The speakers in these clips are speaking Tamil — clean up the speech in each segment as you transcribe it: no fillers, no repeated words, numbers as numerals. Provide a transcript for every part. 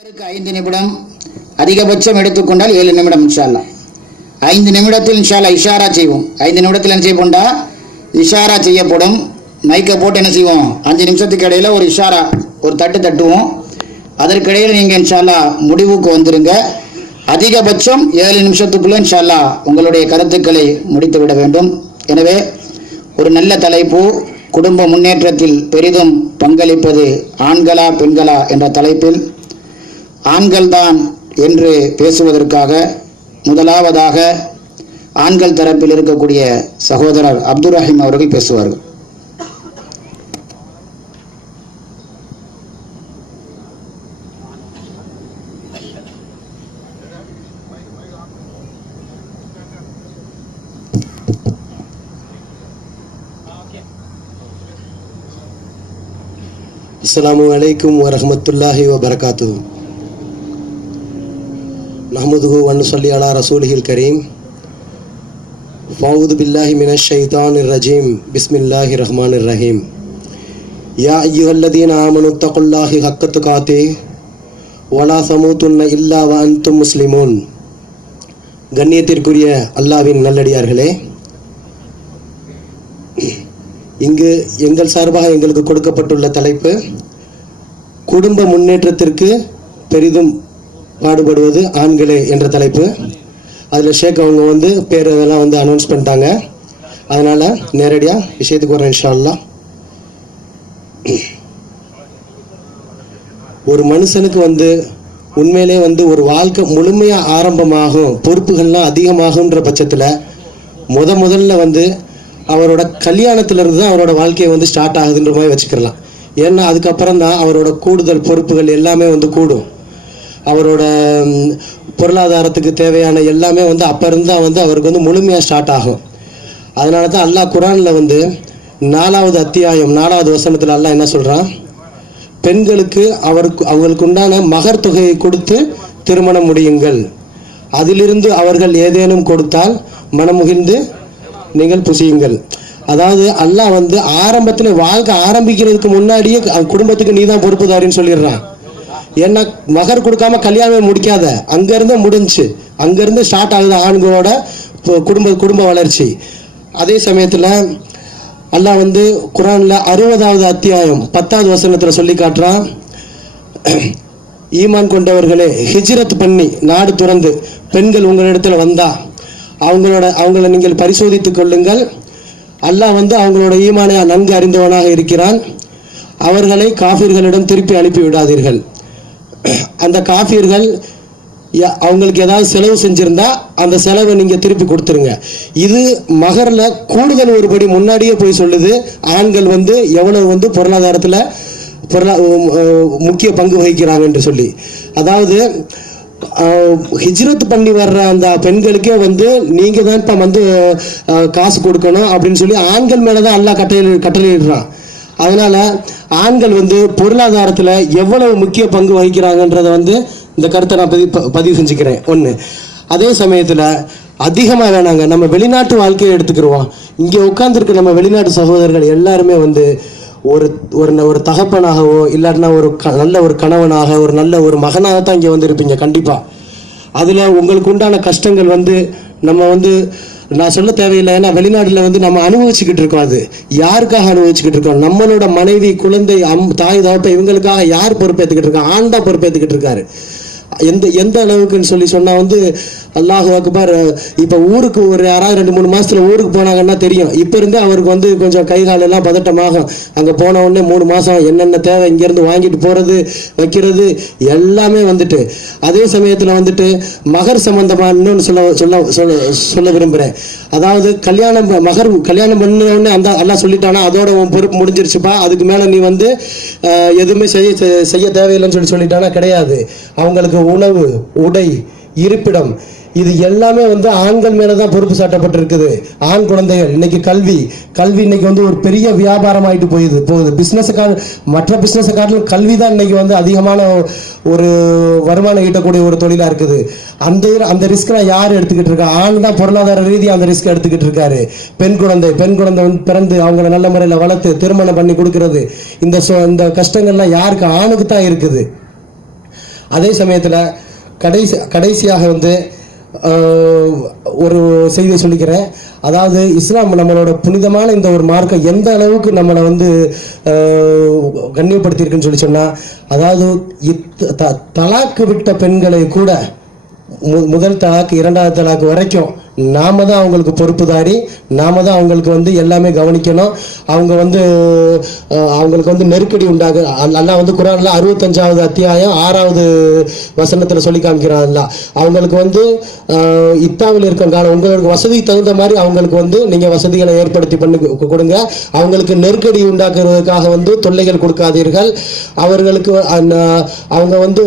5 நிமிடம் அதிகபட்சம் எடுத்துக்கொண்டால் 7 நிமிடம் இன்ஷா அல்லாஹ். 5 நிமிடத்தில் இன்ஷா அல்லாஹ் இஷாரா செய்வோம். 5 நிமிடத்தில் என்ன செய்வோம்டா, இஷாரா செய்யப்படும். மைக்கை போட்டு என்ன செய்வோம், 5 நிமிஷத்துக்கு இடையில ஒரு இஷாரா, ஒரு தட்டுவோம். அதற்கிடையில் நீங்கள் இன்ஷா அல்லாஹ் முடிவுக்கு வந்துருங்க. அதிகபட்சம் 7 நிமிஷத்துக்குள்ள இன்ஷா அல்லாஹ் உங்களுடைய கருத்துக்களை முடித்து விட வேண்டும். எனவே ஒரு நல்ல தலைப்பு, குடும்ப முன்னேற்றத்தில் பெரிதும் பங்களிப்பது ஆண்களா பெண்களா என்ற தலைப்பில் ஆண்கள்தான் என்று பேசுவதற்காக முதலாவதாக ஆண்கள் தரப்பில் இருக்கக்கூடிய சகோதரர் அப்துல் ரஹீம் அவர்கள் பேசுவார்கள். அஸ்ஸலாமு அலைக்கும் வரஹ்மத்துல்லாஹி வபரகாத்துஹு. நஹ்மதுஹு வ நுஸல்லி அலா ரசூலிஹில் கரீம். ஃபஅஊது பில்லாஹி மினஷ் ஷைத்தானிர் ரஜீம். பிஸ்மில்லாஹிர் ரஹ்மானிர் ரஹீம். யா அய்யுஹல்லதீன ஆமனு தகுல்லாஹி ஹக்க துகாத்திஹி வ லா தமூதுன்ன இல்லா வ அன்தும் முஸ்லிமூன். கண்ணியத்திற்குரிய அல்லாஹ்வின் நல்லடியார்களே, இங்கு எங்கள் சார்பாக எங்களுக்கு கொடுக்கப்பட்டுள்ள தலைப்பு குடும்ப முன்னேற்றத்திற்கு பெரிதும் பாடுபடுவது ஆண்களே என்ற தலைப்பு. அதில் ஷேக் அவங்க பேர் இதெல்லாம் அனௌன்ஸ் பண்ணிட்டாங்க. அதனால் நேரடியாக விஷயத்துக்கு வரேன் இன்ஷா அல்லாஹ். ஒரு மனுஷனுக்கு உண்மையிலே ஒரு வாழ்க்கை முழுமையாக ஆரம்பமாகும், பொறுப்புகள்லாம் அதிகமாகுன்ற பட்சத்தில் முதல்ல அவரோட கல்யாணத்திலிருந்து தான் அவரோட வாழ்க்கையை ஸ்டார்ட் ஆகுதுன்ற மாதிரி வச்சுக்கலாம். ஏன்னா அதுக்கப்புறம் தான் அவரோட கூடுதல் பொறுப்புகள் எல்லாமே கூடும். அவரோட பொருளாதாரத்துக்கு தேவையான எல்லாமே அப்போ இருந்தால் அவருக்கு முழுமையாக ஸ்டார்ட் ஆகும். அதனால தான் அல்லாஹ் குர்ஆனில் 4வது அத்தியாயம் 4வது வசனத்தில் அல்லாஹ் என்ன சொல்கிறான், பெண்களுக்கு அவங்களுக்கு உண்டான மகர் தொகையை கொடுத்து திருமணம் முடியுங்கள், அதிலிருந்து அவர்கள் ஏதேனும் கொடுத்தால் மனமுகிழ்ந்து நீங்கள் புசியுங்கள். அதாவது அல்லாஹ் ஆரம்பத்தில் வாழ்க்கை ஆரம்பிக்கிறதுக்கு முன்னாடியே குடும்பத்துக்கு நீ தான் பொறுப்புதாரின்னு சொல்லிடுறான். ஏன்னா மகர் கொடுக்காம கல்யாணம் முடிக்காத, அங்கேருந்து முடிஞ்சு, அங்கேருந்து ஸ்டார்ட் ஆகுது ஆண்களோட குடும்ப வளர்ச்சி. அதே சமயத்தில் அல்லாஹ் குர்ஆனில் 60வது அத்தியாயம் 10வது வசனத்தில் சொல்லி காட்டுறான், ஈமான் கொண்டவர்களே, ஹிஜ்ரத் பண்ணி நாடு துறந்து பெண்கள் உங்களிடத்தில் வந்தா அவங்கள நீங்கள் பரிசோதித்துக் கொள்ளுங்கள். அல்லாஹ் அவங்களோட ஈமானை நன்கு அறிந்தவனாக இருக்கிறான். அவர்களை காஃபிர்களிடம் திருப்பி அனுப்பி விடாதீர்கள். அந்த காஃபிர்கள் அவங்களுக்கு ஏதாவது செலவு செஞ்சிருந்தா அந்த செலவை நீங்க திருப்பி கொடுத்துருங்க. இது மகர்ல கூடுதல் ஒருபடி முன்னாடியே போய் சொல்லுது, ஆண்கள் எவ்வளவு பொருளாதாரத்துல முக்கிய பங்கு வகிக்கிறாங்க என்று சொல்லி. அதாவது ஹிஜ்ரத் பண்ணி வர்ற அந்த பெண்களுக்கே நீங்க தான் இப்ப காசு கொடுக்கணும் அப்படின்னு சொல்லி ஆண்கள் மேலதான் அல்லாஹ் கட்டளையிடுறான். அதனால ஆண்கள் பொருளாதாரத்துல எவ்வளவு முக்கிய பங்கு வகிக்கிறாங்கன்றத இந்த கருத்தை நான் பதிவு செஞ்சுக்கிறேன். ஒன்று, அதே சமயத்துல அதிகமா வேணாங்க, நம்ம வெளிநாட்டு வாழ்க்கையை எடுத்துக்கிடுவோம். இங்க உட்கார்ந்துருக்க நம்ம வெளிநாட்டு சகோதரர்கள் எல்லாருமே ஒரு தகப்பனாகவோ இல்லாட்டினா நல்ல ஒரு கணவனாக, ஒரு நல்ல ஒரு மகனாகத்தான் இங்கே இருப்பீங்க கண்டிப்பாக. அதில் உங்களுக்கு உண்டான கஷ்டங்கள் நம்ம நான் சொல்ல தேவையில்லை. ஏன்னா வெளிநாட்டில் நம்ம அனுபவிச்சுக்கிட்டு இருக்கோம். அது யாருக்காக அனுபவிச்சுக்கிட்டு இருக்கோம்? நம்மளோட மனைவி, குழந்தை, தாய், தகப்பை இவங்களுக்காக யார் பொறுப்பேற்றுக்கிட்டு இருக்கா? ஆண் தான் பொறுப்பேற்றுக்கிட்டு இருக்காரு. எந்த அளவுக்குன்னு சொன்னா அல்லாஹு அக்பர். இப்போ ஊருக்கு ஒரு யாராவது 2-3 மாசத்துல ஊருக்கு போனாங்கன்னா தெரியும். இப்போ இருந்து அவருக்கு கொஞ்சம் கை காலெல்லாம் பதட்டமாகும். அங்கே போன உடனே 3 மாசம் என்னென்ன தேவை இங்கேருந்து வாங்கிட்டு போறது வைக்கிறது எல்லாமே அதே சமயத்தில் மகர் சம்பந்தமா இன்னொன்று சொல்ல விரும்புகிறேன். அதாவது கல்யாணம் பண்ண உடனே அல்லாஹ் சொல்லிட்டானா அதோட உன் பொறுப்பு முடிஞ்சிருச்சுப்பா, அதுக்கு மேலே நீ எதுவுமே செய்ய தேவையில்லைன்னு சொல்லிட்டானா கிடையாது. அவங்களுக்கு உணவு, உடை, இருப்பிடம், இது எல்லாமே ஆண்கள் மேலதான் பொறுப்பு சாட்டப்பட்டிருக்குது. ஆண் குழந்தைகள் இன்னைக்கு கல்வி இன்னைக்கு ஒரு பெரிய வியாபாரம் ஆயிட்டு போகுது. மற்ற பிசினஸ் காட்டிலும் கல்வி தான் இன்னைக்கு அதிகமான ஒரு வருமானம் ஈட்டக்கூடிய ஒரு தொழிலா இருக்குது. அந்த ரிஸ்க் யார் எடுத்துக்கிட்டு இருக்கா? ஆண் தான் பொருளாதார ரீதியாக அந்த ரிஸ்க் எடுத்துக்கிட்டு இருக்காரு. பெண் குழந்தை பிறந்து அவங்கள நல்ல முறையில் வளர்த்து திருமணம் பண்ணி கொடுக்கறது, இந்த கஷ்டங்கள்லாம் யாருக்கு? ஆணுக்கு தான் இருக்குது. அதே சமயத்தில் கடைசியாக வந்து ஒரு செய்தியை சொல்லிக்கிறேன். அதாவது இஸ்லாம் நம்மளோட புனிதமான இந்த ஒரு மார்க்கம் எந்த அளவுக்கு நம்மளை வந்து கண்ணியப்படுத்தியிருக்குன்னு சொல்லி சொன்னால், அதாவது தலாக்கு விட்ட பெண்களை கூட முதல் தலாக்கு இரண்டாவது தலாக்கு வரைக்கும் நாம தான் அவங்களுக்கு பொறுப்புதாரி, நாம தான் அவங்களுக்கு வந்து எல்லாமே கவனிக்கணும். அவங்க வந்து அவங்களுக்கு வந்து நெருக்கடி உண்டாகு. அல்லாஹ் வந்து குர்ஆன்ல 65வது அத்தியாயம் 6வது வசனத்தில் சொல்லி காமிக்கிறான்ல, அவங்களுக்கு வந்து இத்தாவில் இருக்கிற காலம் உங்களுக்கு வசதிக்கு தகுந்த மாதிரி அவங்களுக்கு வந்து நீங்கள் வசதிகளை ஏற்படுத்தி பண்ணி கொடுங்க. அவங்களுக்கு நெருக்கடி உண்டாக்குறதுக்காக வந்து தொல்லைகள் கொடுக்காதீர்கள். அவர்களுக்கு அவங்க வந்து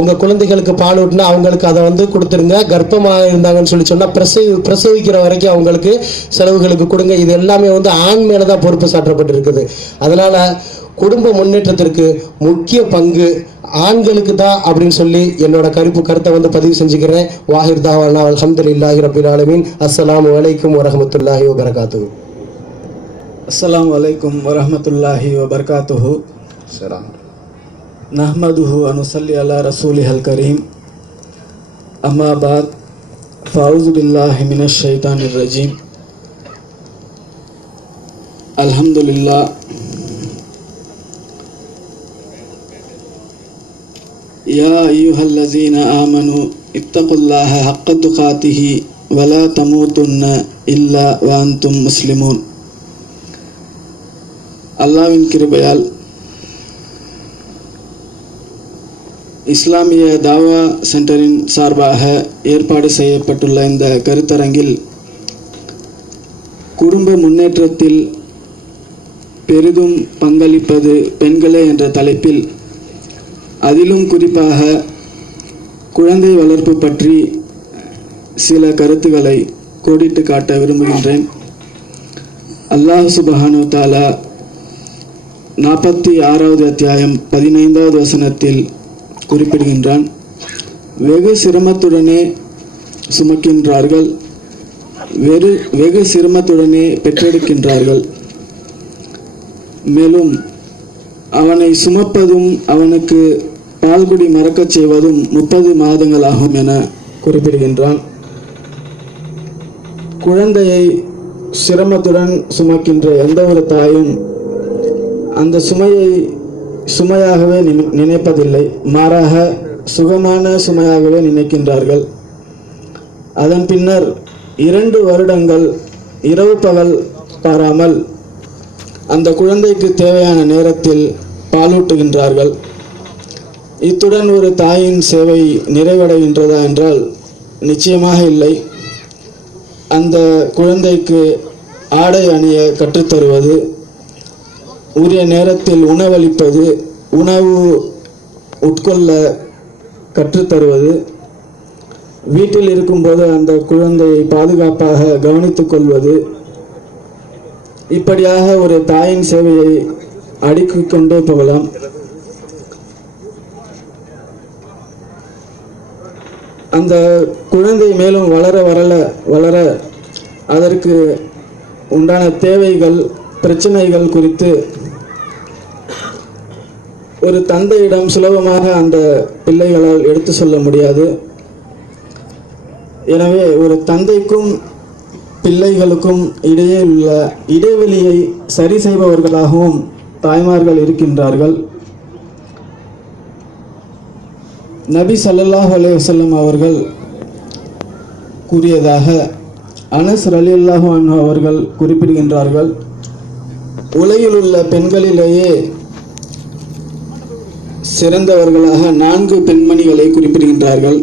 உங்கள் குழந்தைகளுக்கு பால் ஊட்டினா அவங்களுக்கு அதை வந்து கொடுத்துருங்க. கர்ப்பமாக இருந்தாங்கன்னு சொல்லி சொன்னால் பிரசவிக்கிற வரைக்கும் அவங்களுக்கு செலவுகளுக்கு கொடுங்க. இது எல்லாமே வந்து ஆண் மேலே தான் பொறுப்பு சாட்டப்பட்டிருக்குது. அதனால குடும்ப முன்னேற்றத்திற்கு முக்கிய பங்கு ஆண்களுக்கு தான் அப்படின்னு சொல்லி என்னோட கருத்தை வந்து பதிவு செஞ்சுக்கிறேன். வாஹிர் தாவானா அல்ஹம்துலில்லாஹி ரப்பில் ஆலமீன். அஸ்ஸலாமு அலைக்கும் வரஹ்மத்துல்லாஹி வபரகாத்துஹு. அஸ்ஸலாமு அலைக்கும் வரஹ்மத்துல்லாஹி வபரகாத்துஹு. நஹ்மதுஹு வ நுஸல்லி அலா ரசூலிஹில் கரீம். அம்மா பாத். ஃபஅஊது பில்லாஹி மினஷ் ஷைத்தானிர் ரஜீம். அல்ஹம்துலில்லாஹ். யா அய்யுஹல்லஸீன ஆமனூ இத்தகுல்லாஹ ஹக்க துகாத்திஹி வலா தமூதுன்ன இல்லா வ அன்தும் முஸ்லிமூன். அல்லாஹ்வின் கிருபையால் இஸ்லாமிய தாவா சென்டரின் சார்பாக ஏற்பாடு செய்யப்பட்டுள்ள இந்த கருத்தரங்கில் குடும்ப முன்னேற்றத்தில் பெரிதும் பங்களிப்பது பெண்களே என்ற தலைப்பில், அதிலும் குறிப்பாக குழந்தை வளர்ப்பு பற்றி சில கருத்துக்களை கோடிட்டு காட்ட விரும்புகின்றேன். அல்லாஹ் சுப்ஹானஹு வ தஆலா 46வது அத்தியாயம் 15வது வசனத்தில் குறிப்பிடுகின்றான், வெகு சிரமத்துடனே சுமக்கின்றார்கள், வெகு சிரமத்துடனே பெற்றெடுக்கின்றார்கள். மேலும் அவனை சுமப்பதும் அவனுக்கு பால்குடி மறக்கச் செய்வதும் 30 மாதங்களாகும் என குறிப்பிடுகின்றான். குழந்தையை சிரமத்துடன் சுமக்கின்ற எந்த ஒரு தாயும் அந்த சுமையை சுமையாகவே நினைப்பதில்லை, மாறாக சுகமான சுமையாகவே நினைக்கின்றார்கள். அதன் பின்னர் 2 வருடங்கள் இரவு பகல் பாராமல் அந்த குழந்தைக்கு தேவையான நேரத்தில் பாலூட்டுகின்றார்கள். இத்துடன் ஒரு தாயின் சேவை நிறைவடைகின்றதா என்றால் நிச்சயமாக இல்லை. அந்த குழந்தைக்கு ஆடை அணிய கற்றுத்தருவது, உரிய நேரத்தில் உணவளிப்பது, உணவு உட்கொள்ள கற்றுத்தருவது, வீட்டில் இருக்கும்போது அந்த குழந்தையை பாதுகாப்பாக கவனித்துக் கொள்வது, இப்படியாக ஒரு தாயின் சேவையை அடுக்கிக் கொண்டே போகலாம். அந்த குழந்தை மேலும் வளர அதற்கு உண்டான தேவைகள், பிரச்சனைகள் குறித்து ஒரு தந்தையிடம் சுலபமாக அந்த பிள்ளைகளால் எடுத்து சொல்ல முடியாது. எனவே ஒரு தந்தைக்கும் பிள்ளைகளுக்கும் இடையே உள்ள இடைவெளியை சரி செய்பவர்களாகவும் தாய்மார்கள் இருக்கின்றார்கள். நபி ஸல்லல்லாஹு அலைஹி வஸல்லம் அவர்கள் கூறியதாக அனஸ் ரலியல்லாஹு அன்ஹு அவர்கள் குறிப்பிடுகின்றார்கள், உலகில் உள்ள பெண்களிலேயே சிறந்தவர்களாக 4 பெண்மணிகளை குறிப்பிடுகின்றார்கள்.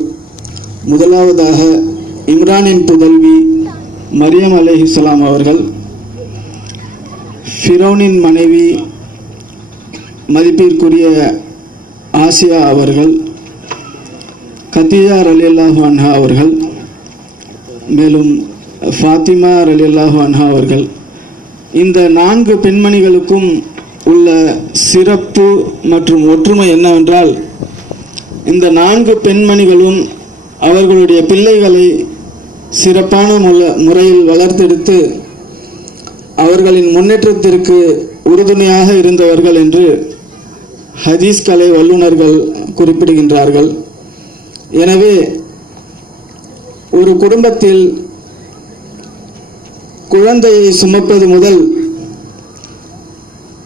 முதலாவதாக இம்ரானின் புதல்வி மரியம் அலைஹிஸ்ஸலாம் அவர்கள், ஃபிரௌனின் மனைவி மதிப்பிற்குரிய ஆசியா அவர்கள், கதீஜா ரலியல்லாஹு அன்ஹா அவர்கள், மேலும் ஃபாத்திமா ரலியல்லாஹு அன்ஹா அவர்கள். இந்த 4 பெண்மணிகளுக்கும் உள்ள சிறப்பு மற்றும் ஒற்றுமை என்னவென்றால், இந்த 4 பெண்மணிகளும் அவர்களுடைய பிள்ளைகளை சிறப்பான முறையில் வளர்த்தெடுத்து அவர்களின் முன்னேற்றத்திற்கு உறுதுணையாக இருந்தவர்கள் என்று ஹதீஸ் கலை வல்லுநர்கள் குறிப்பிடுகின்றார்கள். எனவே ஒரு குடும்பத்தில் குழந்தையை சுமப்பது முதல்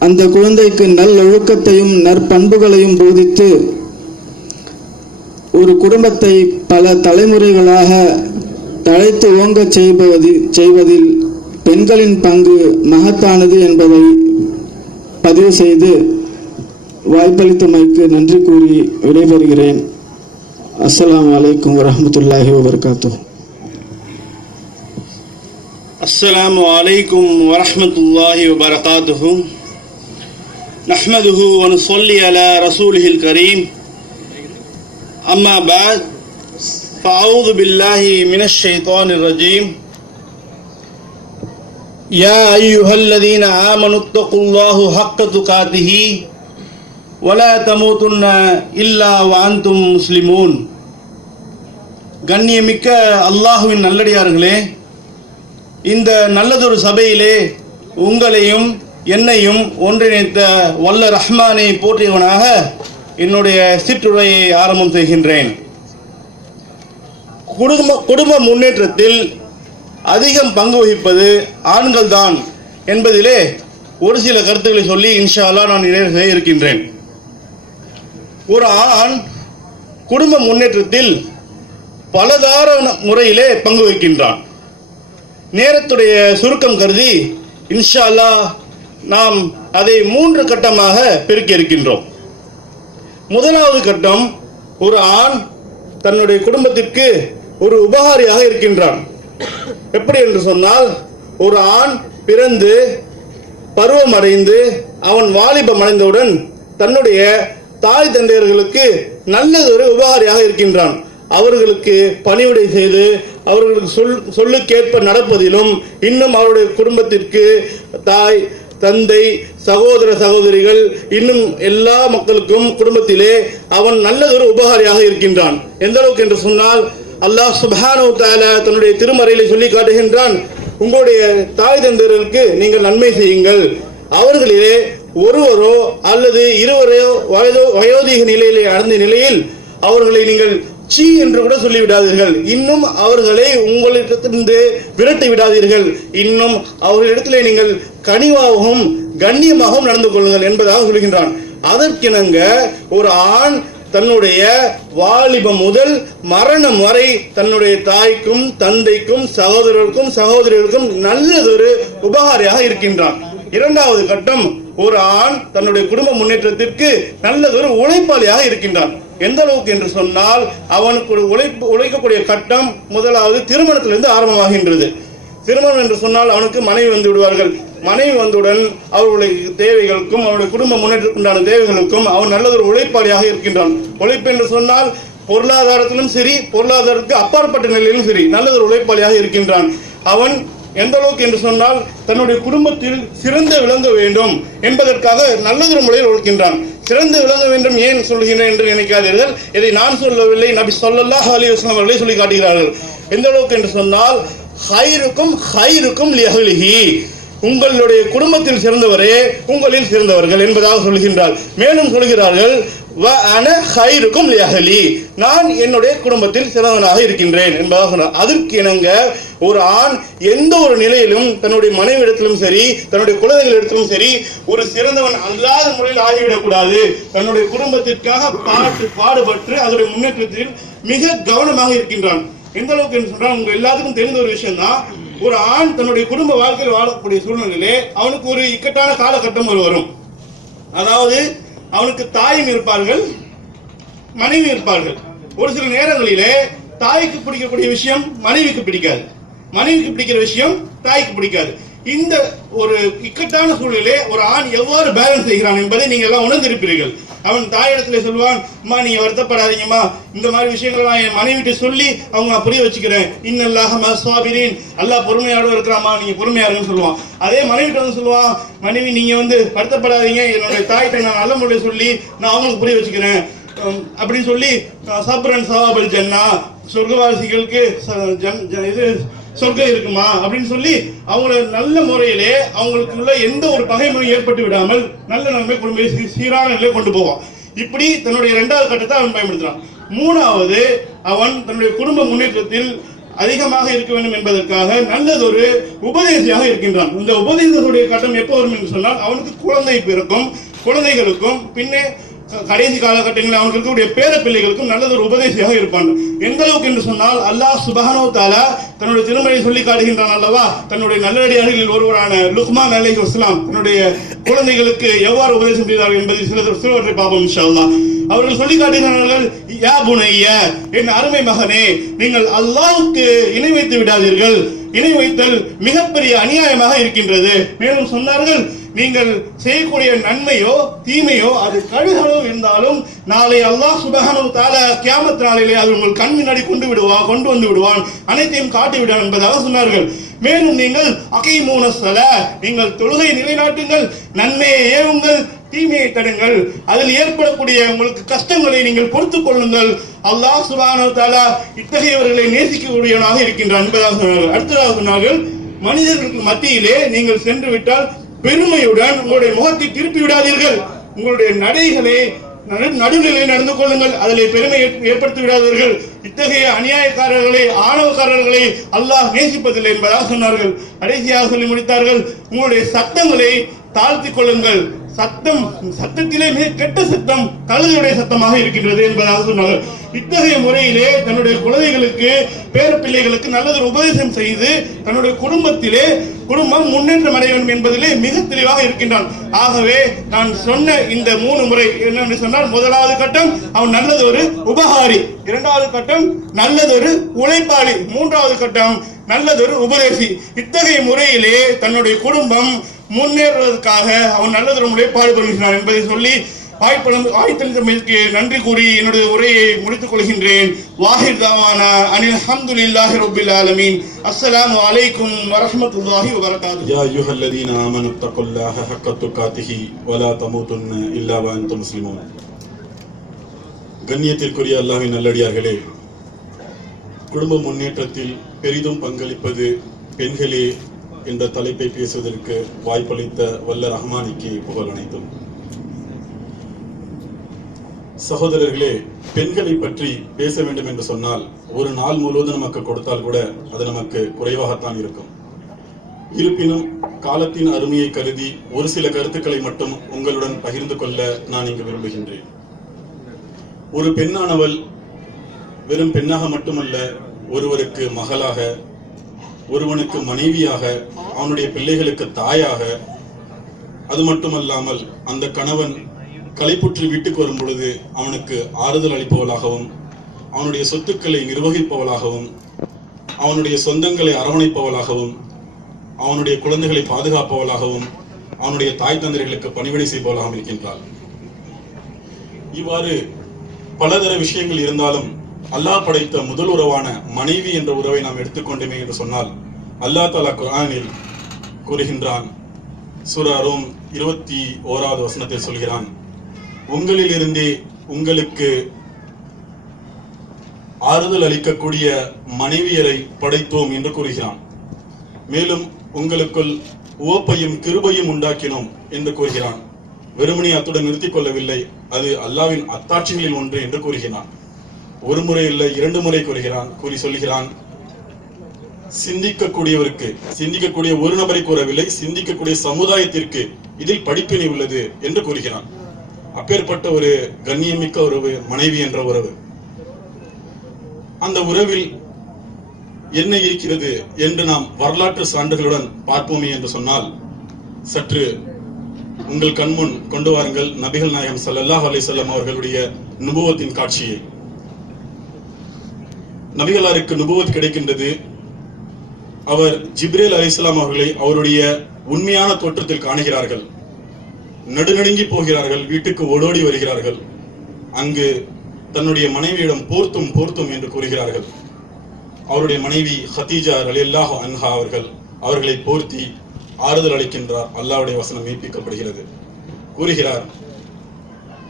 அந்த குழந்தைக்கு நல்லொழுக்கத்தையும் நற்பண்புகளையும் போதித்து ஒரு குடும்பத்தை பல தலைமுறைகளாக தழைத்து ஓங்கச் செய்வதில் பெண்களின் பங்கு மகத்தானது என்பதை பதிவு செய்து வாய்ப்பளித்தமைக்கு நன்றி கூறி விடைபெறுகிறேன். அஸ்ஸலாமு அலைக்கும் வரஹ்மத்துல்லாஹி வபரகாத்துஹு. அஸ்ஸலாமு அலைக்கும் வரஹ்மத்துல்லாஹி வபரகாத்துஹு. நஹ்மதுஹு வ நுஸல்லி அலா ரசூலிஹில் கரீம். அம்மா பஅத். ஃபஅஊது பில்லாஹி மினஷ் ஷைத்தானிர் ரஜீம். யா அய்யுஹல்லதீன ஆமனு தக்குல்லாஹு ஹக்க துகாத்திஹி வலா தமூதுன்ன இல்லா வ அன்தும் முஸ்லிமூன். கண்ணியமிக்க அல்லாஹுவின் நல்லடியார்களே, இந்த நல்லதொரு சபையிலே உங்களையும் என்னையும் ஒன்றிணைத்த வல்ல ரஹ்மானை போற்றியவனாக என்னுடைய சிற்றுரையை ஆரம்பம் செய்கின்றேன். குடும்ப முன்னேற்றத்தில் அதிகம் பங்கு வகிப்பது ஆண்கள் தான் என்பதிலே ஒரு சில கருத்துக்களை சொல்லி இன்ஷா அல்லாஹ் நான் நிறைவு செய்ய இருக்கின்றேன். ஒரு ஆண் குடும்ப முன்னேற்றத்தில் பலதார முறையிலே பங்கு வகிக்கின்றான். நேரத்துடைய சுருக்கம் கருதி இன்ஷா அல்லாஹ் நாம் அதை 3 கட்டமாக பிரிக்க இருக்கின்றோம். முதலாவது கட்டம், ஒரு ஆண் தன்னுடைய குடும்பத்திற்கு ஒரு உபகாரியாக இருக்கின்றான். எப்படி என்று சொன்னால், ஒரு ஆண் பிறந்து பருவம் அடைந்து அவன் வாலிபம் அடைந்தவுடன் தன்னுடைய தாய் தந்தையர்களுக்கு நல்லதொரு உபகாரியாக இருக்கின்றான். அவர்களுக்கு பணிவிடை செய்து அவர்களுக்கு சொல்லுக்கேற்ப நடப்பதிலும், இன்னும் அவருடைய குடும்பத்திற்கு தாய் தந்தை சகோதர சகோதரிகள் இன்னும் எல்லா மக்களுக்கும் குடும்பத்திலே அவன் நல்லதொரு உபகாரியாக இருக்கின்றான். எந்த அளவுக்கு என்று சொன்னால், அல்லாஹ் சுப்ஹானஹு வ தஆலா தன்னுடைய திருமறையிலே சொல்லி காட்டுகின்றான், உங்களுடைய தாய் தந்தையர்களுக்கு நீங்கள் நன்மை செய்யுங்கள். அவர்களிலே ஒருவரோ அல்லது இருவரோ வயோதிக நிலையிலே அடைந்த நிலையில் அவர்களை நீங்கள் சீ என்று கூட சொல்லிவிடாதீர்கள். இன்னும் அவர்களை உங்களிடத்திலிருந்து விரட்டி விடாதீர்கள். இன்னும் அவர்களிடத்திலே நீங்கள் கனிவாகவும் கண்ணியமாகவும் நடந்து கொள்ளுங்கள் என்பதாக சொல்கின்றான். அதற்கிணங்க ஒரு ஆண் தன்னுடைய வாலிபம் முதல் மரணம் வரை தன்னுடைய தாய்க்கும் தந்தைக்கும் சகோதரர்களுக்கும் நல்லதொரு உபகாரியாக இருக்கின்றான். இரண்டாவது கட்டம், ஒரு ஆண் தன்னுடைய குடும்ப முன்னேற்றத்திற்கு நல்லதொரு உழைப்பாளியாக இருக்கின்றான். எந்த அளவுக்கு என்று சொன்னால், அவனுக்கு உழைக்கக்கூடிய கட்டம் முதலாவது திருமணத்திலிருந்து ஆரம்பமாகின்றது. திருமணம் என்று சொன்னால் அவனுக்கு மனைவி வந்து விடுவார்கள். மனைவி வந்தவுடன் அவர்களுடைய தேவைகளுக்கும் அவருடைய குடும்ப முன்னேற்றத்துக்குண்டான தேவைகளுக்கும் அவன் நல்லதொரு உழைப்பாளியாக இருக்கின்றான். உழைப்பு என்று சொன்னால் பொருளாதாரத்திலும் சரி, பொருளாதாரத்துக்கு அப்பாற்பட்ட நிலையிலும் சரி நல்லதொரு உழைப்பாளியாக இருக்கின்றான். அவன் எந்த அளவுக்கு என்று சொன்னால், தன்னுடைய குடும்பத்தில் சிறந்து விளங்க வேண்டும் என்பதற்காக நல்லதொரு முறையில் உழைக்கின்றான். சிறந்து விளங்க வேண்டும் ஏன் சொல்கிறேன் என்று நினைக்காதீர்கள். இதை நான் சொல்லவில்லை, நபி ஸல்லல்லாஹு அலைஹி வஸல்லம் அவர்களே சொல்லி காட்டுகிறார்கள். எந்த அளவுக்கு என்று சொன்னால், ஹைருக்கும் லிஅஹ்லிஹி, உங்களுடைய குடும்பத்தில் சிறந்தவரே உங்களில் சிறந்தவர்கள் என்பதாக சொல்கின்றார். மேலும் சொல்கிறார்கள், வ அன ஹைருக்கும் லிஅஹ்லி, நான் என்னுடைய குடும்பத்தில் சிறந்தவனாக இருக்கின்றேன் என்பதாக சொன்னார். அதற்கு இணங்க ஒரு ஆண் எந்த ஒரு நிலையிலும் தன்னுடைய மனைவியிடத்திலும் சரி, தன்னுடைய குழந்தைகளிடத்திலும் சரி, ஒரு சிறந்தவன் அல்லாத முறையில் ஆகிவிடக்கூடாது. தன்னுடைய குடும்பத்திற்காக பாடுபட்டு அதனுடைய முன்னேற்றத்தில் மிக கவனமாக இருக்கின்றான். எந்த அளவுக்கு என்று சொன்னால், உங்க எல்லாத்துக்கும் தெரிந்த ஒரு விஷயம் தான், ஒரு ஆண் தன்னுடைய குடும்ப வாழ்க்கையில் வாழக்கூடிய சூழ்நிலையிலே அவனுக்கு ஒரு இக்கட்டான காலகட்டம் வரும். அதாவது அவனுக்கு தாயும் இருப்பார்கள், மனைவி இருப்பார்கள். ஒரு சில நேரங்களிலே தாய்க்கு பிடிக்கக்கூடிய விஷயம் மனைவிக்கு பிடிக்காது, மனைவிக்கு பிடிக்கிற விஷயம் தாய்க்கு பிடிக்காது. இந்த ஒரு இக்கட்டான சூழ்நிலை ஒரு ஆண் எவ்வாறு பேலன்ஸ் செய்கிறான் என்பதை நீங்க எல்லாம் உணர்ந்திருப்பீர்கள். அவன் தாயிடத்துல சொல்லுவான், அம்மா நீங்க வருத்தப்படாதீங்கம்மா, இந்த மாதிரி விஷயங்கள் நான் என் மனைவிட்டு சொல்லி அவங்க நான் புரிய வச்சுக்கிறேன். இன்னல்லாஹ மஸ்ஸாபிரீன், அல்லாஹ் பொறுமையோட இருக்கிறாமா, நீங்க பொறுமையா இருக்குன்னு சொல்லுவான். அதே மனைவிட்டு வந்து சொல்லுவான், மனைவி நீங்க வருத்தப்படாதீங்க, என்னுடைய தாய்கிட்ட நான் நல்ல முறையை சொல்லி நான் அவங்களுக்கு புரிய வச்சுக்கிறேன் அப்படின்னு சொல்லி, சப்ரன் சவாபல் ஜன்னா, சொர்க்கவாசிகளுக்கு இது சொர்க்கம் இருக்குமா அப்படின்னு சொல்லி அவங்கள நல்ல முறையிலே அவங்களுக்குள்ள எந்த ஒரு பகைமையும் ஏற்பட்டு விடாமல் நல்ல நன்மை குடும்ப சீரான நிலையை கொண்டு போவோம். இப்படி தன்னுடைய 2வது கட்டத்தை அவன் பயன்படுத்துறான். 3வது, அவன் தன்னுடைய குடும்ப முன்னேற்றத்தில் அதிகமாக இருக்க வேண்டும் என்பதற்காக நல்லதொரு உபதேசியாக இருக்கின்றான். இந்த உபதேசத்துடைய கட்டம் எப்போ வரும் என்று சொன்னால், அவனுக்கு குழந்தை பிறக்கும், குழந்தைகளுக்கும் பின்னே கடைசி காலகட்டங்களில் அவனுக்கு இருக்கக்கூடிய பேர பிள்ளைகளுக்கும் நல்லதொரு உபதேசியாக இருப்பான். எந்த அளவுக்கு என்று சொன்னால், அல்லாஹ் சுப்ஹானஹு வ தஆலா தன்னுடைய திருமறையை சொல்லி காட்டுகின்றான் அல்லவா, தன்னுடைய நல்லடியார்களில் ஒருவரான லுக்மான் அலைஹிஸ்ஸலாம் தன்னுடைய குழந்தைகளுக்கு எவ்வாறு உபதேசம் செய்தார்கள் என்பதில் சிலவற்றை பார்ப்போம் இன்ஷா அல்லாஹ். அவர்கள் சொல்லி காட்டுகிறார்கள், யா புனைய, என் அருமை மகனே, நீங்கள் அல்லாஹ்வுக்கு இணை வைத்து விடாதீர்கள். இணை வைத்தல் மிகப்பெரிய அநியாயமாக இருக்கின்றது. மேலும் சொன்னார்கள், நீங்கள் செய்யக்கூடிய நன்மையோ தீமையோ அது கடுகளவு இருந்தாலும் நாளை அல்லாஹ் சுப்ஹானஹு வ தஆலா கியாமத் நாளிலே அது உங்கள் கண் முன்னாடி கொண்டு வந்து விடுவான், அனைத்தையும் காட்டி விடுவான் என்பதாக சொன்னார்கள். மேலும் நீங்கள் அகீமூன ஸலா, நீங்கள் தொழுகை நிலைநாட்டுங்கள், நன்மையை ஏவுங்கள், தீமையை தடுங்கள், அதில் ஏற்படக்கூடிய உங்களுக்கு கஷ்டங்களை நீங்கள் பொறுத்துக் கொள்ளுங்கள். அல்லாஹ் சுப்ஹானஹு வ தஆலா இத்தகையவர்களை நேசிக்கக்கூடியவனாக இருக்கின்றான் என்பதாக சொன்னார்கள். அடுத்ததாக சொன்னார்கள், மனிதர்களுக்கு மத்தியிலே நீங்கள் சென்று விட்டால் பெருமையுடன் உங்களுடைய முகத்தை திருப்பி விடாதீர்கள். உங்களுடைய நடைகளை நடுநிலை நடந்து கொள்ளுங்கள், அதில் பெருமை ஏற்படுத்தி விடாதீர்கள். இத்தகைய அநியாயக்காரர்களை, ஆணவக்காரர்களை அல்லாஹ் நேசிப்பதில்லை என்பதாக சொன்னார்கள். கடைசியாக சொல்லி முடித்தார்கள், உங்களுடைய சத்தங்களை தாழ்த்திக் கொள்ளுங்கள். சத்தத்திலே மிக கெட்ட சத்தம் கழுதையுடைய சத்தமாக இருக்கின்றது என்பதாக சொன்னார்கள். இத்தகைய முறையிலே தன்னுடைய குழந்தைகளுக்கு, பேர பிள்ளைகளுக்கு நல்லதொரு உபதேசம் செய்து தன்னுடைய குடும்பம் முன்னேற்றம் அடைய வேண்டும் என்பதிலே மிக தெளிவாக இருக்கின்றான். ஆகவே நான் சொன்ன இந்த 3 முறை என்னென்று சொன்னால், 1வது கட்டம் அவன் நல்லதொரு உபகாரி, 2வது கட்டம் நல்லதொரு உழைப்பாளி, 3வது கட்டம் நல்லதொரு உபதேசி. இத்தகைய முறையிலே தன்னுடைய குடும்பம் முன்னேறுவதற்காக அவன் நல்லதொரு முறையை பாடுபடுகிறான் என்பதை சொல்லி வாய்த்தளித்தமைக்கு நன்றி கூறி என்னுடைய உரையை முடித்துக் கொள்கின்றேன். வாஹிர் தாவானா அனில் ஹம்துலில்லாஹி ரப்பில் ஆலமீன். அஸ்ஸலாமு அலைக்கும் வரஹ்மத்துல்லாஹி வபரகாத்துஹு. யா அய்யுஹல்லதீன ஆமனு தக்குல்லாஹ ஹக்க துகாத்திஹி வலா தமூதுன்ன இல்லா வ அன்தும் முஸ்லிமூன். கண்ணியத்திற்குரிய அல்லாஹ்வின் நல்லடியார்களே, குடும்ப முன்னேற்றத்தில் பெரிதும் பங்களிப்பது பெண்களே என்ற தலைப்பை பேசுவதற்கு வாய்ப்பளித்த வல்ல ரஹ்மானிக்கு புகழ் அனைத்தும். சகோதரர்களே, பெண்களை பற்றி பேச வேண்டும் என்று சொன்னால் ஒரு நாள் முழுவதும் நமக்கு கொடுத்தால் கூட அது நமக்கு குறைவாகத்தான் இருக்கும். இருப்பினும் காலத்தின் அருமையை கருதி ஒரு சில கருத்துக்களை மட்டும் உங்களுடன் பகிர்ந்து கொள்ள நான் இங்கு விரும்புகின்றேன். ஒரு பெண்ணானவள் வெறும் பெண்ணாக மட்டுமல்ல, ஒருவருக்கு மகளாக, ஒருவனுக்கு மனைவியாக, அவனுடைய பிள்ளைகளுக்கு தாயாக, அது மட்டுமல்லாமல் அந்த கணவன் களைப்புற்று வீட்டுக்கு வரும் பொழுது அவனுக்கு ஆறுதல் அளிப்பவளாகவும், அவனுடைய சொத்துக்களை நிர்வகிப்பவளாகவும், அவனுடைய சொந்தங்களை அரவணைப்பவளாகவும், அவனுடைய குழந்தைகளை பாதுகாப்பவளாகவும், அவனுடைய தாய் தந்தைகளுக்கு பணிவிடை செய்பவளாகவும் இருக்கின்றாள். இவ்வாறு பலதர விஷயங்கள் இருந்தாலும் அல்லாஹ் படைத்த முதல் உறவான மனைவி என்ற உறவை நாம் எடுத்துக்கொண்டோமே என்று சொன்னால், அல்லாஹ் தஆலா குர்ஆனில் கூறுகின்றான். சூரா ரோம் 21வது வசனத்தில் சொல்கிறான், உங்களில் இருந்தே உங்களுக்கு ஆறுதல் அளிக்கக்கூடிய மனைவியரை படைத்தோம் என்று கூறுகிறான். மேலும் உங்களுக்குள் உவப்பையும் கிருபையும் உண்டாக்கினோம் என்று கூறுகிறான். வெறுமனே அத்துடன் நிறுத்திக் கொள்ளவில்லை, அது அல்லாஹ்வின் அத்தாட்சிகளில் ஒன்று என்று கூறுகிறான். ஒரு முறை இல்லை, 2 முறை கூறி சொல்கிறான், சிந்திக்கக்கூடிய ஒரு நபரை கூறவில்லை, சிந்திக்கக்கூடிய சமுதாயத்திற்கு இதில் படிப்பினை உள்ளது என்று கூறுகிறான். அப்பேற்பட்ட ஒரு கண்ணியமிக்க உறவு மனைவி என்ற உறவு. அந்த உறவில் என்ன இருக்கிறது என்று நாம் வரலாற்று சான்றுகளுடன் பார்ப்போமே என்று சொன்னால், சற்று உங்கள் கண்முன் கொண்டு வாருங்கள் நபிகள் நாயகம் ஸல்லல்லாஹு அலைஹி வஸல்லம் அவர்களுடைய நுபுவத்தின் காட்சியை. நபிகளாருக்கு நுபுவத் கிடைக்கின்றது. அவர் ஜிப்ரீல் அலைஹிஸ்ஸலாம் அவர்களை அவருடைய உண்மையான தோற்றத்தில் காணுகிறார்கள். நடுநடுங்கி போகிறார்கள், வீட்டுக்கு ஓடோடி வருகிறார்கள். அங்கு தன்னுடைய மனைவியிடம் போர்த்தும் என்று கூறுகிறார்கள். அவருடைய மனைவி ஹதீஜா ரலியல்லாஹு அன்ஹா அவர்களை போர்த்தி ஆறுதல் அளிக்கின்றார். அல்லாஹ்வுடைய வசனம் மெய்ப்பிக்கப்படுகிறது. கூறுகிறார்,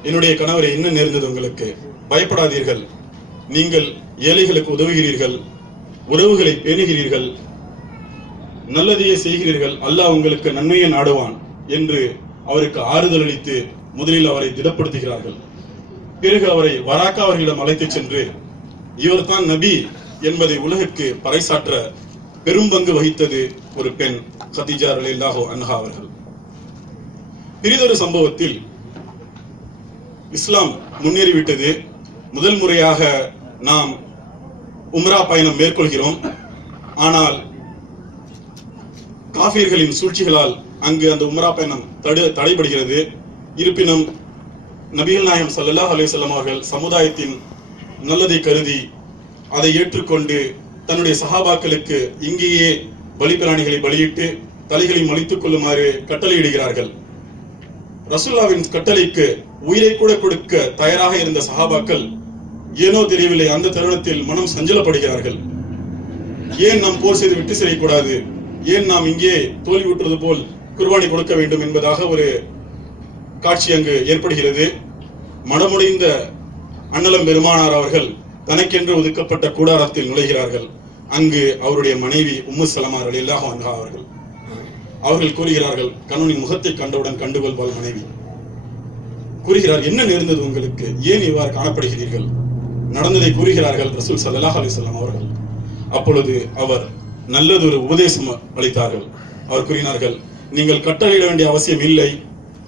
என்னுடைய கணவரை என்ன நேர்ந்தது உங்களுக்கு? பயப்படாதீர்கள், நீங்கள் ஏழைகளுக்கு உதவுகிறீர்கள், உறவுகளை பேணுகிறீர்கள், நல்லதையே செய்கிறீர்கள், அல்லாஹ் உங்களுக்கு நன்மையை நாடுவான் என்று அவருக்கு ஆறுதல் அளித்து முதலில் அவரை திடப்படுத்துகிறார்கள். பிறகு அவரை வராக்கா அவர்களிடம் அழைத்துச் சென்று இவர்தான் நபி என்பதை உலகுக்கு பறைசாற்ற பெரும் பங்கு வகித்தது ஒரு பெண், கதீஜா ரலியல்லாஹு அன்ஹா அவர்கள். பிறிதொரு சம்பவத்தில் இஸ்லாம் முன்னேறிவிட்டது. முதல் முறையாக நாம் உம்ரா பயணம் மேற்கொள்கிறோம். ஆனால் காஃபியர்களின் சூழ்ச்சிகளால் அங்கு அந்த உம்ரா பயணம் தடைபடுகிறது. இருப்பினும் நபிகள் நாயகம் ஸல்லல்லாஹு அலைஹி வஸல்லம் அவர்கள் சமுதாயத்தின் நல்லதை கருதி அதை ஏற்றுக்கொண்டு தன்னுடைய சஹாபாக்களுக்கு இங்கேயே பலிபிராணிகளை பலியிட்டு தலைகளை மலித்துக் கொள்ளுமாறு கட்டளையிடுகிறார்கள். ரசூலுல்லாஹ்வின் கட்டளைக்கு உயிரை கூட கொடுக்க தயாராக இருந்த சஹாபாக்கள் ஏனோ தெரியவில்லை, அந்த தருணத்தில் மனம் சஞ்சலப்படுகிறார்கள். ஏன் நாம் போர் செய்து விட்டு செய்யக்கூடாது, ஏன் நாம் இங்கே தோல்வியுற்றது போல் குர்பானி கொடுக்க வேண்டும் என்பதாக ஒரு காட்சி அங்கு ஏற்படுகிறது. மனமுடைந்த அண்ணலம் பெருமானார் அவர்கள் தனக்கென்று ஒதுக்கப்பட்ட கூடாரத்தில் நுழைகிறார்கள். அங்கு அவருடைய மனைவி உம்மு சலமா ரலியல்லாஹு அன்ஹா அவர்கள் கூறுகிறார்கள், கணவனின் முகத்தை கண்டவுடன் கண்டுகொள்வாள் மனைவி. கூறுகிறார், என்ன நேர்ந்தது உங்களுக்கு, ஏன் இவ்வாறு காணப்படுகிறீர்கள்? நடந்ததை கூறுகிறார்கள் ரசூல் ஸல்லல்லாஹு அலைஹி வஸல்லம் அவர்கள். அப்பொழுது அவர் நல்லதொரு உபதேசம் அளித்தார்கள். அவர் கூறினார்கள், நீங்கள் கட்டளையிட வேண்டிய அவசியம் இல்லை,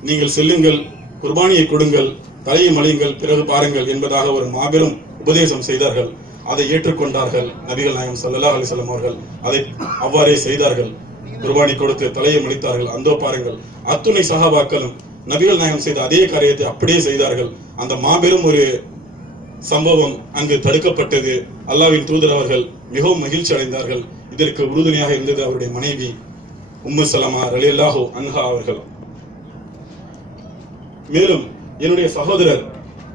நீங்கள் செல்லுங்கள், குர்பானியை கொடுங்கள், தலையை மலியுங்கள், பிறகு பாருங்கள் என்பதாக ஒரு மாபெரும் உபதேசம் செய்தார்கள். அதை ஏற்றுக்கொண்டார்கள் நபிகள் நாயகம் ஸல்லல்லாஹு அலைஹி வஸல்லம் அவர்கள். அதை அவ்வாறே செய்தார்கள். குர்பானி கொடுத்து தலையை மலித்தார்கள். அந்தோ பாருங்கள், அத்துணை சஹாபாக்களும் நபிகள் நாயகம் செய்த அதே காரியத்தை அப்படியே செய்தார்கள். அந்த மாபெரும் ஒரு சம்பவம் அங்கு தடுக்கப்பட்டது. அல்லாஹ்வின் தூதர் அவர்கள் மிகவும் மகிழ்ச்சி அடைந்தார்கள். இதற்கு உறுதுணையாக இருந்தது அவருடைய மனைவி உம்மு சலமா ரலியல்லாஹு அன்ஹா அவர்கள். மேலும் என்னுடைய சகோதரர்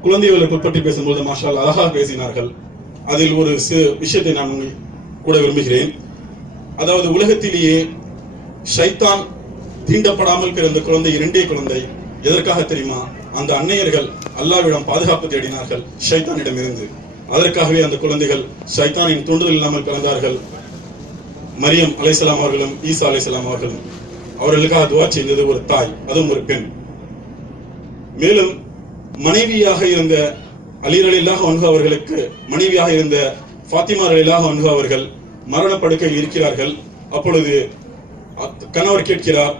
குழந்தை வளர்ப்பு பற்றி பேசும்போது மாஷா அல்லாஹ் அழகாக பேசினார்கள். அதில் ஒரு விஷயத்தை நான் கூட விரும்புகிறேன். அதாவது உலகத்திலேயே ஷைத்தான் தீண்டப்படாமல் பிறந்த குழந்தை இரண்டே குழந்தை. எதற்காக தெரியுமா? அந்த அன்னையர்கள் அல்லாஹ்விடம் பாதுகாப்பு தேடினார்கள் ஷைத்தானிடம் இருந்து. அதற்காகவே அந்த குழந்தைகள் ஷைத்தானின் தூண்டுதல் இல்லாமல் பிறந்தார்கள். மரியம் அலைஹிஸ்ஸலாம் அவர்களும் ஈசா அலைஹிஸ்ஸலாம் அவர்களும் அவர்களுக்காக துஆ செய்தது ஒரு தாய், அதுவும் ஒரு பெண். மேலும் மனைவியாக இருந்த அலி ரலியல்லாஹு அன்ஹு அவர்களுக்கு மனைவியாக இருந்த ஃபாத்திமா ரலியல்லாஹு அன்ஹு அவர்கள் மரணப்படுக்கையில் இருக்கிறார்கள். அப்பொழுது கணவர் கேட்கிறார்,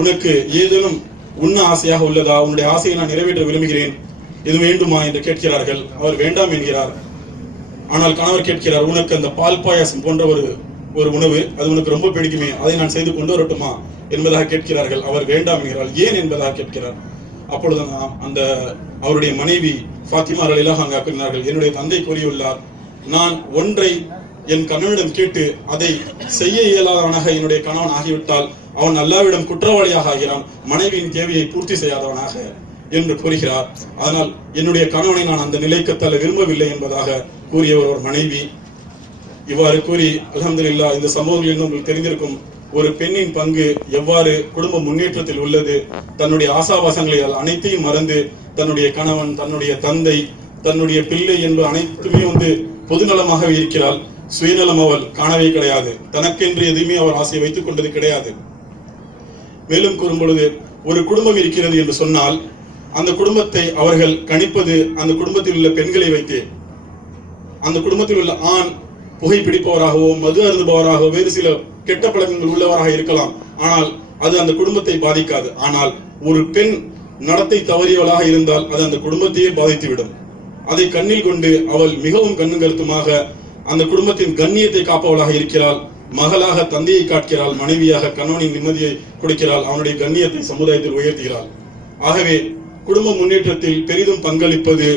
உனக்கு ஏதேனும் உண்ண ஆசையாக உள்ளதா? உன்னுடைய ஆசையை நான் நிறைவேற்ற விரும்புகிறேன், இது வேண்டுமா என்று கேட்கிறார்கள். அவர் வேண்டாம் என்கிறார். ஆனால் கணவர் கேட்கிறார், உனக்கு அந்த பால் பாயாசம் போன்ற ஒரு உணவு அது உனக்கு ரொம்ப பிடிக்குமே, அதை நான் செய்து கொண்டு வரட்டுமா என்பதாக கேட்கிறார்கள். அவர் வேண்டாம் என்கிறார். ஏன் என்பதாக கேட்கிறார். அப்பொழுது அந்த அவருடைய மனைவி ஃபாத்திமா ரலியல்லாஹு அன்ஹா கூறினார்கள், என்னுடைய தந்தை கூறியுள்ளார், நான் ஒன்றை என் கணவனிடம் கேட்டு அதை செய்ய இயலாதவனாக என்னுடைய கணவன் ஆகிவிட்டால் அவன் அல்லாஹ்விடம் குற்றவாளியாக ஆகிறான், மனைவியின் தேவையை பூர்த்தி செய்யாதவனாக என்று கூறுகிறார். அதனால் என்னுடைய கணவனை நான் அந்த நிலைக்கு தள்ள விரும்பவில்லை என்பதாக கூறிய ஒரு மனைவி. இவ்வாறு கூறி அல்ஹம்துலில்லாஹ் இந்த சம்பவங்களில் உங்களுக்கு தெரிந்திருக்கும் ஒரு பெண்ணின் பங்கு எவ்வாறு குடும்ப முன்னேற்றத்தில் உள்ளது. தன்னுடைய ஆசாபாசங்களை அனைத்தையும் மறந்து தன்னுடைய கணவன், தன்னுடைய தந்தை, தன்னுடைய பிள்ளை என்பது அனைத்துமே பொதுநலமாகவே இருக்கிறாள். சுயநலம் அவள் காணவே கிடையாது. தனக்கென்று எதுவுமே அவர் ஆசையை வைத்துக் கொண்டது கிடையாது. மேலும் கூறும் பொழுது, ஒரு குடும்பம் இருக்கிறது என்று சொன்னால் அந்த குடும்பத்தை அவர்கள் கணிப்பது அந்த குடும்பத்தில் உள்ள பெண்களை வைத்தே. அந்த குடும்பத்தில் உள்ள ஆண் புகைப்பிடிப்பவராகவோ மது அருந்துபவராகவோ வேறு சில கெட்ட பழக்கங்கள் உள்ளவராக இருக்கலாம், ஆனால் அது அந்த குடும்பத்தை பாதிக்காது. ஆனால் ஒரு பெண் நடத்தை தவறியவளாக இருந்தால் அது அந்த குடும்பத்தையே பாதித்துவிடும். அதை கண்ணில் கொண்டு அவள் மிகவும் கண்ணும் கருத்துமாக அந்த குடும்பத்தின் கண்ணியத்தை காப்பவளாக இருக்கிறாள். மகளாக தந்தையை காட்கிறாள், மனைவியாக கணவனின் நிம்மதியை கொடுக்கிறாள், அவனுடைய கண்ணியத்தை சமுதாயத்தில் உயர்த்துகிறாள். ஆகவே குடும்ப முன்னேற்றத்தில் பெரிதும் பங்களிப்பது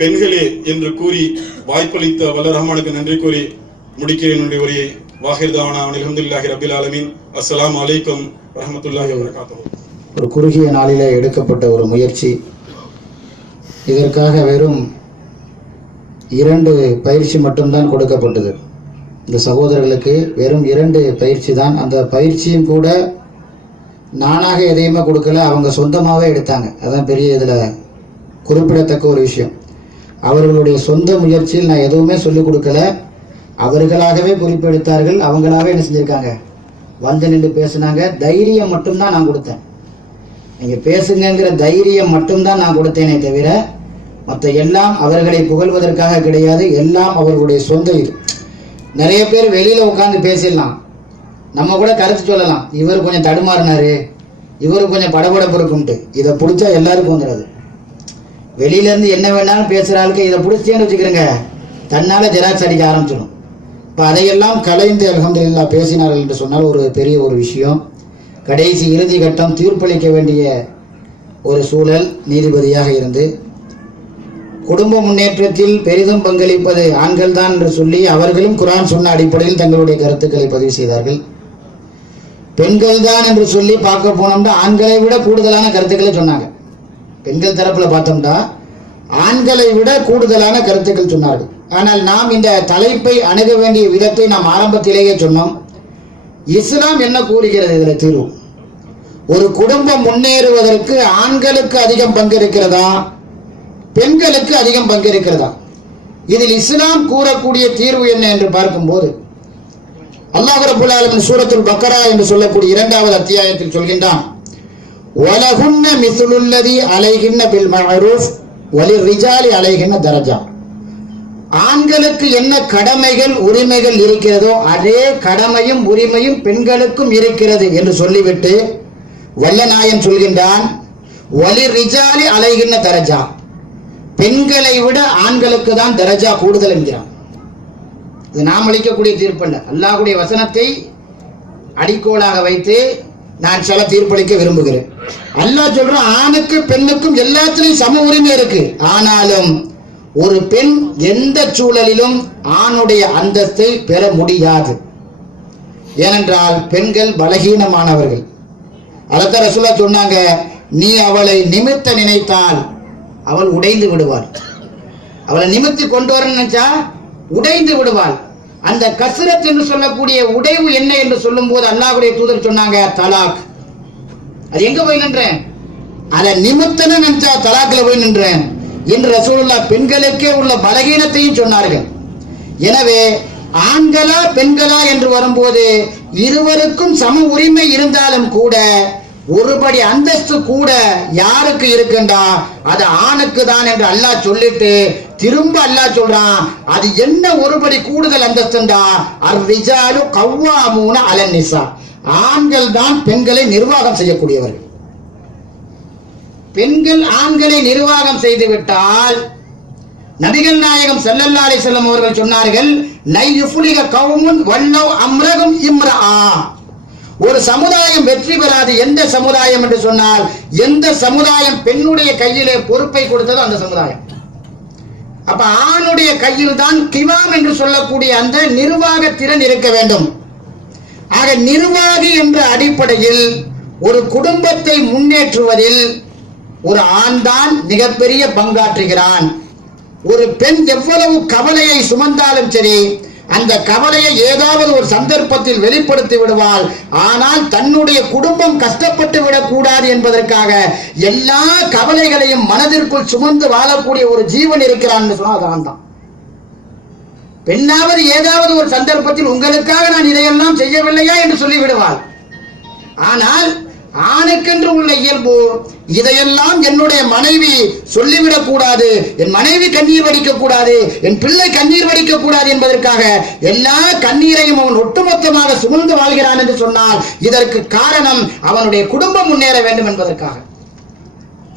பெண்களே என்று கூறி வாய்ப்பளித்த வல்ல ரஹ்மானுக்கு நன்றி கூறி முடிக்கிறேன் என்னுடைய உரையை. வாஹிர் தாவானா அல்ஹம்துலில்லாஹி ரப்பில் ஆலமீன். அஸ்ஸலாமு அலைக்கும் வரஹ்மத்துல்லாஹி வபரகாத்துஹு. ஒரு குறுகிய நாளிலே எடுக்கப்பட்ட ஒரு முயற்சி. இதற்காக வெறும் 2 பயிற்சி மட்டும்தான் கொடுக்கப்பட்டது. இந்த சகோதரர்களுக்கு வெறும் 2 பயிற்சி தான். அந்த பயிற்சியும் கூட நானாக எதையுமே கொடுக்கல, அவங்க சொந்தமாகவே எடுத்தாங்க. அதான் பெரிய இதில் குறிப்பிடத்தக்க ஒரு விஷயம். அவர்களுடைய சொந்த முயற்சியில் நான் எதுவுமே சொல்லிக் கொடுக்கல, அவர்களாகவே குறிப்பெடுத்தார்கள். அவங்களாவே என்ன செஞ்சுருக்காங்க, வந்து நின்று பேசுனாங்க. தைரியம் மட்டும்தான் நான் கொடுத்தேன். நீங்கள் பேசுங்கிற தைரியம் மட்டும்தான் நான் கொடுத்தேனே தவிர மற்ற எல்லாம் அவர்களை புகழ்வதற்காக கிடையாது, எல்லாம் அவர்களுடைய சொந்த இது. நிறைய பேர் வெளியில உட்காந்து பேசிடலாம், நம்ம கூட கருத்து சொல்லலாம், இவர் கொஞ்சம் தடுமாறினாரு, இவரு கொஞ்சம் படபடப்பு இருக்கும்ட்டு. இதை பிடிச்சா எல்லாருக்கும் வந்துடாது. வெளியில இருந்து என்ன வேணாலும் பேசுற ஆளுக்கு இதை பிடிச்சேன்னு வச்சுக்கிறேங்க, தன்னால ஜெராக்ஸ் அடிக்க ஆரம்பிச்சிடும். இப்போ அதையெல்லாம் கலைந்து அல்ஹம்துலில்லாஹ் பேசினார்கள் என்று சொன்னால் ஒரு பெரிய ஒரு விஷயம். கடைசி இறுதி கட்டம் தீர்ப்பளிக்க வேண்டிய ஒரு சூழல். நீதிபதியாக இருந்து குடும்ப முன்னேற்றத்தில் பெரிதும் பங்களிப்பது ஆண்கள் தான் என்று சொல்லி அவர்களும் குர்ஆன் சொன்ன அடிப்படையில் தங்களுடைய கருத்துக்களை பதிவு செய்தார்கள். பெண்கள் தான் என்று சொல்லி பார்க்க போனோம்னா ஆண்களை விட கூடுதலான கருத்துக்களை சொன்னாங்க. பெண்கள் தரப்புல பார்த்தோம்னா ஆண்களை விட கூடுதலான கருத்துக்கள் சொன்னார்கள். ஆனால் நாம் இந்த தலைப்பை அணுக வேண்டிய விதத்தை நாம் ஆரம்பத்திலேயே சொன்னோம். இஸ்லாம் என்ன கூறுகிறது இதில் தீர்வு? ஒரு குடும்பம் முன்னேறுவதற்கு ஆண்களுக்கு அதிகம் பங்கு இருக்கிறதா, பெண்களுக்கு அதிகம் பங்கு இருக்கிறதா? இதில் இஸ்லாம் கூறக்கூடிய தீர்வு என்ன என்று பார்க்கும்போது அல்லாஹ் ரப்பல் ஆலமீன் சூரத்துல் பக்கரா என்று சொல்லக்கூடிய 2வது அத்தியாயத்தில் சொல்கின்றான், வலஹுன்ன மிஸ்லுல்லதி அலைஹின்ன பில் மஅரூஃப் வலிர்ரிஜாலி அலைஹின்ன தரஜா. ஆண்களுக்கு என்ன கடமைகள் உரிமைகள் இருக்கிறதோ அதே கடமையும் உரிமையும் பெண்களுக்கும் இருக்கிறது என்று சொல்லிவிட்டு வல்லநாயன் சொல்கின்றான், வலிர்ரிஜாலி அலைஹின்ன தரஜா, பெண்களை விட ஆண்களுக்கு தான் தரஜா கூடுதல் என்கிறான். இது நாம் அளிக்கக்கூடிய தீர்ப்பல்ல, அல்லாஹ்வுடைய வசனத்தை அடிக்கோளாக வைத்து நான் சில தீர்ப்பளிக்க விரும்புகிறேன். அல்லாஹ் சொல்றான், ஆணுக்கு பெண்ணுக்கும் எல்லாத்திலையும் சம உரிமை இருக்கு. ஆனாலும் ஒரு பெண் எந்த சூழலிலும் ஆணுடைய அந்தஸ்தை பெற முடியாது. ஏனென்றால் பெண்கள் பலகீனமானவர்கள். அதைத்தான் ரசூலுல்லாஹ் சொன்னாங்க, நீ அவளை நிமித்த நினைத்தால் அவள் உடைந்து விடுவாள். அவளை நிமித்தி கொண்டு வர நினைச்சா உடைந்து விடுவாள். அந்த கஸ்ரத் என்று சொல்லக்கூடிய உடைவு என்ன என்று சொல்லும் போது அல்லாஹ்வுடைய தூதர் சொன்னாங்க, தலாக். அது எங்க போய் நின்றேன்? அதை நிமித்தன நினைச்சா தலாக்ல போய் நின்றேன் என்று ரசூலுல்லாஹ் பெண்களுக்கே உள்ள பலகீனத்தையும் சொன்னார்கள். எனவே ஆண்களா பெண்களா என்று வரும்போது இருவருக்கும் சம உரிமை இருந்தாலும் கூட ஒருபடி அந்தஸ்து கூட யாருக்கு இருக்குண்டா அது ஆணுக்கு தான் என்று அல்லாஹ் சொல்லிட்டு திரும்ப அல்லாஹ் சொல்றான், அது என்ன ஒருபடி கூடுதல் அந்தஸ்துண்டா, அர்ரிஜாலு கவ்வாமூன அலன் நிசா, ஆண்கள் தான் பெண்களை நிர்வாகம் செய்யக்கூடியவர்கள். பெண்கள் ஆண்களை நிர்வாகம் செய்து விட்டால் நபிகள் நாயகம் ஸல்லல்லாஹு அலைஹி வஸல்லம் அவர்கள் சொன்னார்கள், லை யுஃப்லிக கௌமுன் வல்லவ் அம்ரகும் இம்ரஆ, ஒரு சமுதாயம் வெற்றி பெறாது. எந்த சமுதாயம் என்று சொன்னால் எந்த சமுதாயம் பெண்ணுடைய கையிலே பொறுப்பை கொடுத்ததோ அந்த சமுதாயம். அப்ப ஆணுடைய கையில் தான் கிவாம் என்று சொல்லக்கூடிய அந்த நிர்வாக திறன் இருக்க வேண்டும். ஆக நிர்வாகி என்ற அடிப்படையில் ஒரு குடும்பத்தை முன்னேற்றுவதில் ஒரு ஆண் தான் மிகப்பெரிய பங்காற்றுகிறான். ஒரு பெண் எவ்வளவு கவலையை சுமந்தாலும் சரி, அந்த கவலையை ஏதாவது ஒரு சந்தர்ப்பத்தில் வெளிப்படுத்தி விடுவாள். ஆனால் தன்னுடைய குடும்பம் கஷ்டப்பட்டு விடக்கூடாது என்பதற்காக எல்லா கவலைகளையும் மனதிற்குள் சுமந்து வாழக்கூடிய ஒரு ஜீவன் இருக்கிறான் சொன்னா அதான் தான். பெண்ணாவது ஏதாவது ஒரு சந்தர்ப்பத்தில் உங்களுக்காக நான் இதையெல்லாம் செய்யவில்லையா என்று சொல்லிவிடுவாள். ஆனால் ஆணுக்கென்று உள்ள இயல்பு, இதையெல்லாம் என்னுடைய மனைவி சொல்லிவிடக் கூடாது, என் மனைவி கண்ணீர் வடிக்க கூடாது, என் பிள்ளை கண்ணீர் வடிக்க கூடாது என்பதற்காக எல்லா கண்ணீரையும் அவன் ஒட்டுமொத்தமாக சுமந்து வாழ்கிறான் என்று சொன்னால் இதற்கு காரணம் அவனுடைய குடும்பம் முன்னேற வேண்டும் என்பதற்காக.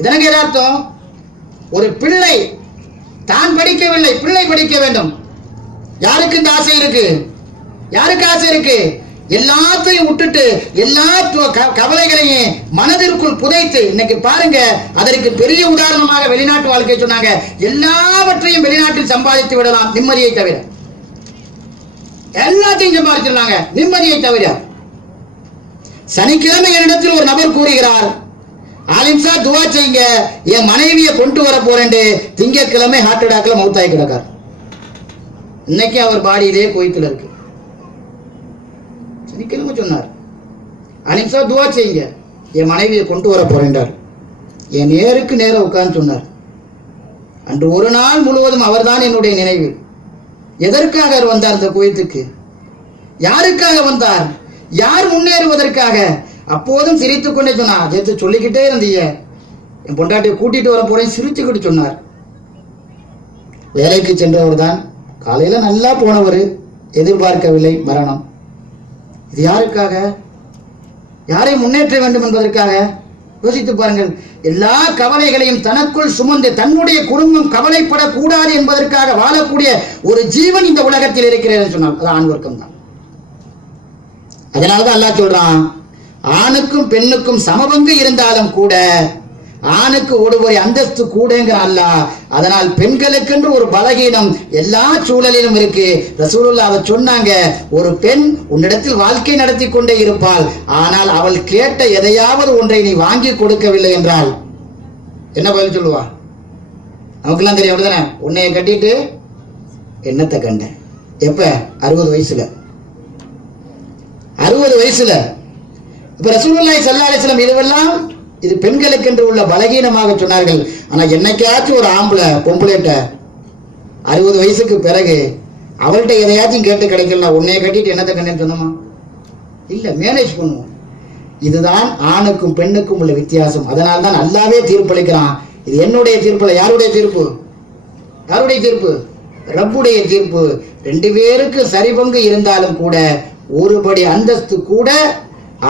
இதற்கு அர்த்தம், ஒரு பிள்ளை தான் படிக்கவில்லை, பிள்ளை படிக்க வேண்டும். யாருக்கு இந்த ஆசை இருக்கு? யாருக்கு ஆசை இருக்கு? எல்லாத்தையும் விட்டுட்டு எல்லா கவலைகளையும் மனதிற்குள் புதைத்து, இன்னைக்கு பாருங்க, அதற்கு பெரிய உதாரணமாக வெளிநாட்டு வாழ்க்கை சொன்னாங்க. எல்லாவற்றையும் வெளிநாட்டில் சம்பாதித்து விடலாம் நிம்மதியை தவிர, எல்லாத்தையும் சம்பாதிச்சிடலாங்க நிம்மதியை தவிர. சனிக்கிழமை என்னிடத்தில் ஒரு நபர் கூறுகிறார், ஆலிம்சா துவா செய்யுங்க, என் மனைவியை கொண்டு வர போறேன். திங்கட்கிழமை ஹார்ட் அட்டாக்ல மௌத்தாகி கிடக்கார். இன்னைக்கு அவர் பாடியிலே கோயத்தில் இருக்கு. சனிக்கிழமை சொன்னார், அலிம்சா துவா செய்யுங்க, என் மனைவியை கொண்டு வர போறேன்டார். என் நேருக்கு நேரம் உட்கார்ந்து சொன்னார். அன்று ஒரு நாள் முழுவதும் அவர்தான் என்னுடைய நினைவில். எதற்காக அவர் வந்தார் இந்த கோயத்துக்கு? யாருக்காக வந்தார்? யார் முன்னேறுவதற்காக? அப்போதும் சிரித்துக் கொண்டே சொன்னார், சேர்த்து சொல்லிக்கிட்டே இருந்தீங்க, என் பொண்டாட்டியை கூட்டிட்டு வர போறேன் சிரிச்சுக்கிட்டு சொன்னார். வேலைக்கு சென்றவர் தான், காலையில நல்லா போனவர், எதிர்பார்க்கவில்லை மரணம். இது யாருக்காக? யாரை முன்னேற்ற வேண்டும் என்பதற்காக? யோசித்து பாருங்கள். எல்லா கவலைகளையும் தனக்குள் சுமந்து தன்னுடைய குடும்பம் கவலைப்படக்கூடாது என்பதற்காக வாழக்கூடிய ஒரு ஜீவன் இந்த உலகத்தில் இருக்கிறது சொன்னால் அது ஆண் வர்க்கம் தான். அதனாலதான் அல்லாஹ் சொல்றான், ஆணுக்கும் பெண்ணுக்கும் சமபங்கு இருந்தாலும் கூட ஆணுக்கு ஒருவரை அந்தஸ்து கூடங்கிற அல்லாஹ். அதனால் பெண்களுக்கென்று ஒரு பலகீனம் எல்லா சூழலிலும் இருக்கு. ரசூலுல்லாஹ் அதை சொன்னாங்க, ஒரு பெண் உன்னிடத்தில் வாழ்க்கை நடத்தி கொண்டே இருப்பாள், ஆனால் அவள் கேட்ட எதையாவது ஒன்றை நீ வாங்கி கொடுக்கவில்லை என்றால் என்ன பதில் சொல்லுவா? நமக்கெல்லாம் தெரியும் அப்படிதானே? உன்னைய கட்டிட்டு என்னத்தை கண்டேன். எப்ப? 60 வயசுல. 60 வயசுல. இப்ப ரசூலுல்லாஹி ஸல்லல்லாஹு அலைஹி வஸல்லம் இதுவெல்லாம் இது பெண்களுக்கென்று உள்ள பலகீனமாக சொன்னார்கள். ஆனா என்னைக்காச்சும் ஒரு ஆம்பளை பொம்பளைட்ட 60 வயசுக்கு பிறகு அவள்கிட்ட எதையாச்சும் கேட்டு கிடைக்கல, உன்னைய கட்டிட்டு என்னத்தை கண்டேன்னு சொன்னோமா? இல்ல, மேனேஜ் பண்ணுவோம். இதுதான் ஆணுக்கும் பெண்ணுக்கும் உள்ள வித்தியாசம். அதனால தான் அல்லாஹ்வே தீர்ப்பளிக்கிறான். இது என்னுடைய தீர்ப்பு, யாருடைய தீர்ப்பு? யாருடைய தீர்ப்பு? ரப்புடைய தீர்ப்பு. 2 பேருக்கு சரிபங்கு இருந்தாலும் கூட ஒருபடி அந்தஸ்து கூட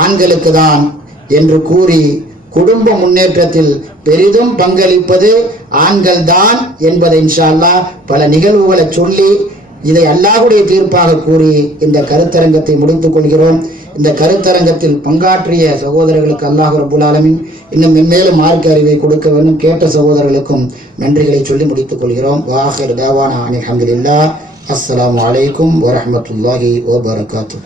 ஆண்களுக்கு தான் என்று கூறி குடும்ப முன்னேற்றத்தில் பெரிதும் பங்களிப்பது ஆண்கள் தான் என்பதை இன்ஷா அல்லாஹ் பல நிகழ்வுகளை சொல்லி இதை அல்லாஹ்வுடைய தீர்ப்பாக கூறி இந்த கருத்தரங்கத்தை முடித்துக் கொள்கிறோம். இந்த கருத்தரங்கத்தில் பங்காற்றிய சகோதரர்களுக்கு அல்லாஹ் ரப்புல் ஆலமீன் இன்னும் மென்மேலும் மார்க்க அறிவை கொடுக்க வேண்டும். கேட்ட சகோதரர்களுக்கும் நன்றிகளை சொல்லி முடித்துக் கொள்கிறோம். வாஹிர் தாவானா அல்ஹம்துலில்லாஹ். அஸ்ஸலாமு அலைக்கும் வரஹ்மத்துல்லாஹி வபரகாத்துஹு.